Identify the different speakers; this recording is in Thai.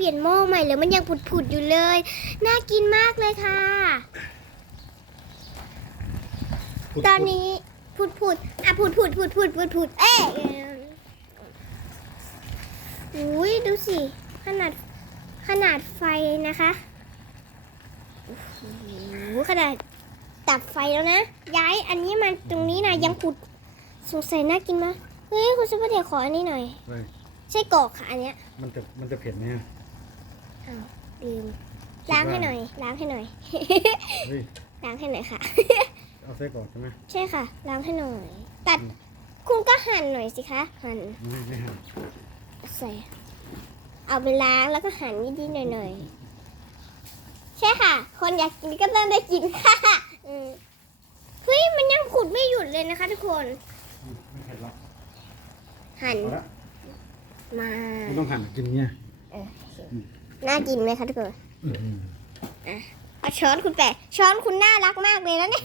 Speaker 1: ปลี่ยนหม้อใหม่แล้วมันยังผุดๆอยู่เลย น่ากินมากเลยค่ะ
Speaker 2: พูด
Speaker 1: ตอนนี้ผุดผุดๆอะผุดผุดผุดผุดผุดผุดเอ๊ะอุ้ยดูสิ ขนาดขนาดไฟนะคะโอ้โหขนาดดับไฟแล้วนะ ย้ายอันนี้มาตรงนี้นะยังผุดสงสัยน่ากินมากเฮ้ยคุณซุปเปอร์เดียขออันนี้หน่อย
Speaker 2: เฮ้ย
Speaker 1: ใช่กรอกค่ะอันเนี้ย
Speaker 2: มันจะมันจะเผ็ดไหม อะ
Speaker 1: อ้าวลืม ล้างให้หน่อย ล้างให้หน่อย
Speaker 2: เฮ้ย
Speaker 1: ล้างให้หน่อยค่ะ
Speaker 2: เอาไส้กรอกใช่ไหม
Speaker 1: ใช่ค่ะ ล้างให้หน่อย ตัดคุณก็หั่นหน่อยสิคะ หั่น
Speaker 2: ไม่ไม่หั่น
Speaker 1: ใส่ เอาไปล้างแล้วก็หั่นนิดๆหน่อยๆ ใช่ค่ะ คนอยากกินก็ต้องได้กินค่ะอืมเฮ้ยมันยังขุดไม่หยุดเลยนะคะ ทุกคน
Speaker 2: อืมไม่เผ็ดหรอก
Speaker 1: หั่น
Speaker 2: เอาละ
Speaker 1: มา
Speaker 2: ไม่ต้องหั่นกินเนี่ย
Speaker 1: น่ากินไหมคะทุกคน
Speaker 2: อื้อหือ
Speaker 1: เอาช้อนคุณแปะช้อนคุณน่ารักมากเลยนะเนี่ย